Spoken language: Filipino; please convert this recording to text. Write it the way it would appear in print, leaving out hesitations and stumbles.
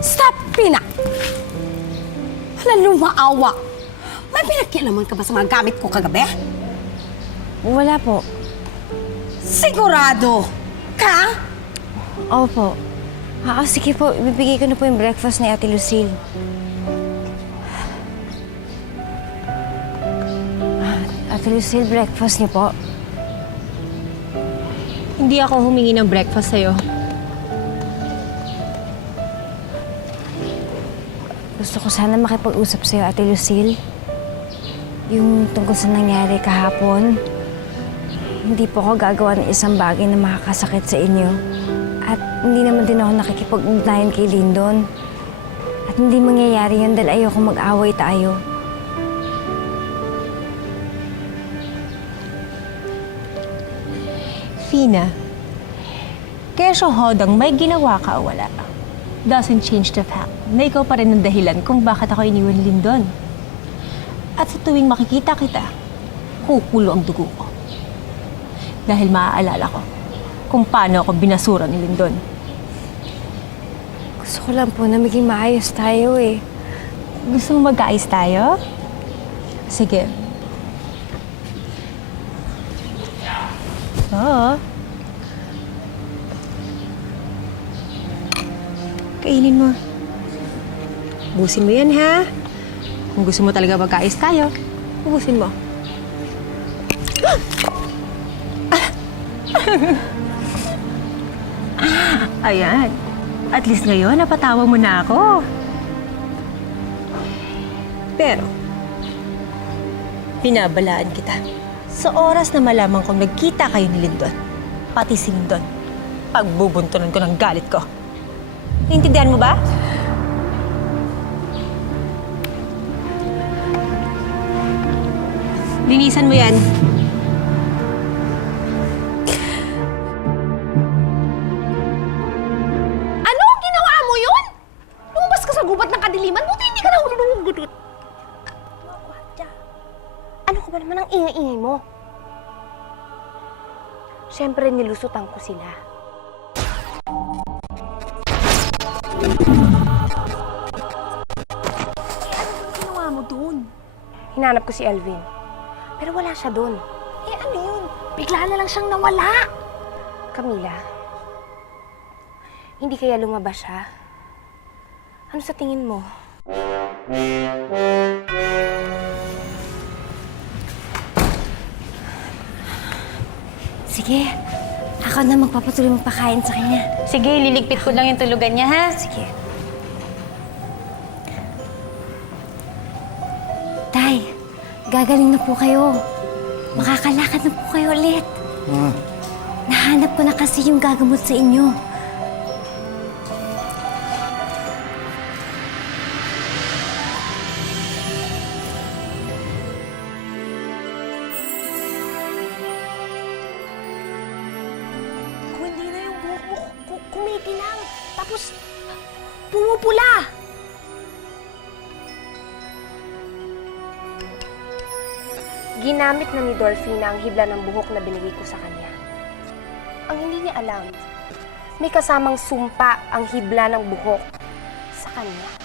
Stop, Pina! Wala lumaawa. May pinakialaman ka ba sa mga gamit ko kagabi? Wala po. Sigurado ka? Opo. Sige po, ibibigay ko na po yung breakfast ni Ate Lucille. Ate Lucille, breakfast niyo po. Hindi ako humingi ng breakfast sa'yo. Gusto ko sana makipag-usap sa'yo, Ate Lucille. Yung tungkol sa nangyari kahapon. Hindi po ako gagawa ng isang bagay na makakasakit sa inyo. At hindi naman din ako nakikipag-ugnayan kay Lyndon. At hindi mangyayari yun dahil ayoko mag-away tayo. Fina, kaya siya hodang may ginawa ka o wala, doesn't change the fact na ikaw pa rin ang dahilan kung bakit ako iniwan ni Lyndon. At sa tuwing makikita kita, kukulo ang dugo ko. Dahil maaalala ko kung paano ako binasura ni Lyndon. Gusto ko lang po na maging maayos tayo eh. Gusto mo mag-aayos tayo? Sige. Oo. Kainin mo. Ubusin mo yan, ha? Kung gusto mo talaga magkaayos tayo, ubusin mo. Ayan. At least ngayon, napatawa mo na ako. Pero, binabalaan kita. Sa oras na malaman kong nagkita kayo ni Lyndon, pati si Lyndon, pagbubuntunan ko ng galit ko. Naintindihan mo ba? Linisan mo yan. Ano ang ginawa mo yun? Lumabas ka sa gubat ng kadiliman, buti hindi ka nahulog ng gudot. Ano ka ba naman ang ingay-ingay mo? Siyempre, nilusutan ko sila. Ano ginawa mo dun? Hinanap ko si Elvin. Pero wala siya doon. Ano yun? Bigla na lang siyang nawala. Camila, hindi kaya lumabas siya? Ano sa tingin mo? Sige, ako na magpapatuloy magpakain sa kanya. Sige, liligpit ko lang yung tulugan niya, ha? Sige. Tay, gagaling na po kayo. Makakalakad na po kayo ulit. Nahanap ko na kasi yung gagamot sa inyo. Kung hindi na yung buhok mo, kumikinang. Tapos, pumupula. Ginamit na ni Dorfina ang hibla ng buhok na binigay ko sa kanya. Ang hindi niya alam, may kasamang sumpa ang hibla ng buhok sa kanya.